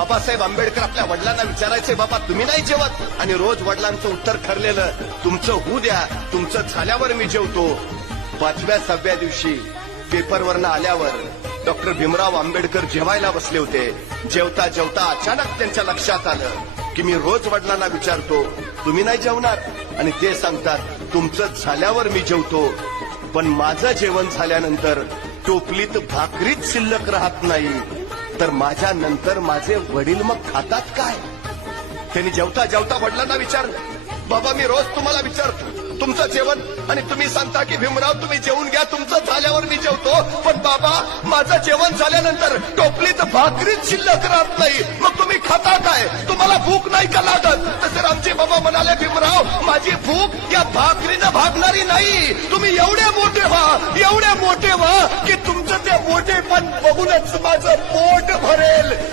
बाबासाहेब आंबेडकर आपल्या वडिलांना विचारायचे बाबा तुम्ही नाही जेवत आणि रोज वडिलांचं उत्तर ठरलेलं तुमचं होऊ द्या तुमचं झाल्यावर मी जेवतो पाचव्या सहाव्या दिवशी पेपरवरनं आल्यावर डॉक्टर भीमराव आंबेडकर जेवायला बसले होते जेवता जेवता अचानक त्यांच्या लक्षात आलं की मी रोज वडिलांना विचारतो तुम्ही नाही जेवणार आणि ते सांगतात तुमचं झाल्यावर मी जेवतो पण माझं जेवण झाल्यानंतर टोपलीत भाकरीच शिल्लक राहत नाही तर माझ्या नंतर माझे वडील मग खातात काय त्यांनी जेवता जेवता वडिलांना विचारलं बाबा मी रोज तुम्हाला विचारतो तुमचं जेवण आणि तुम्ही सांगता की भीमराव तुम्ही जेवून घ्या तुमचं झाल्यावर मी जेवतो पण बाबा माझं जेवण झाल्यानंतर टोपलीत भाकरीच शिल्लक राहत नाही मग तुम्ही खाता काय तुम्हाला भूक नाही का लागत तसे आमचे बाबा म्हणाले भीमराव माझी भूक या भाकरीनं भागणारी नाही तुम्ही एवढे मोठे व्हा एवढे मोठे व्हा बघूनच माझं पोट भरेल